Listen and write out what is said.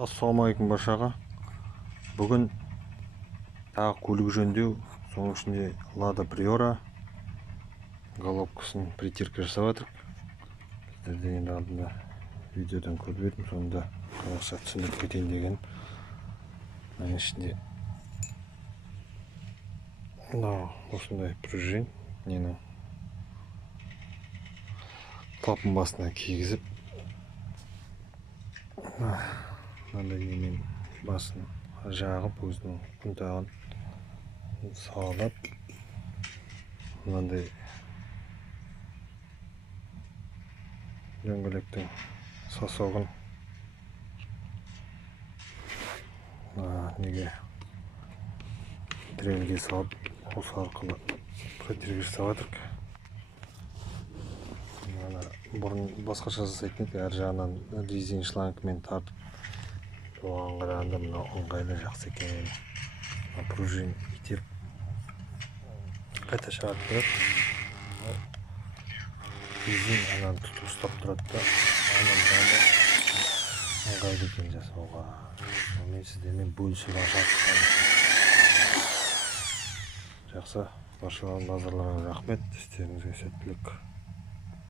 Ассалаумағалейкум баршаға. Бүгін тағы көлік жөндеу, соның ішінде Lada Priora головкасын притирка жасап жатырмық. Сіздерде енді алдында видеодан көріп едім, сонда қазақша түсіндіріп кетейін деген. Оның ішінде осындай пружин нені клапан басына кигізіп, мынандай немен басын жағып, өзінің ұнтағын салып, мынандай дөңгелектің саусағын неге дрелге салып, осы арқылы протирка жасап жатырмық. Бұрын басқаша жасайтын едік, әр жағынан резин шлангымен тартып, оған қарағанда мына ыңғайлы, жақсы екен. Пружин итеріп қайта шығарып тұрады. Резин ананы тұтып ұстап тұрады да, ыңғайлы екен жасауға. Мен сіздермен бөлісіп ашатып. Жақсы, баршаларың назарларыңызға рахмет, істеріңізге сәттілік.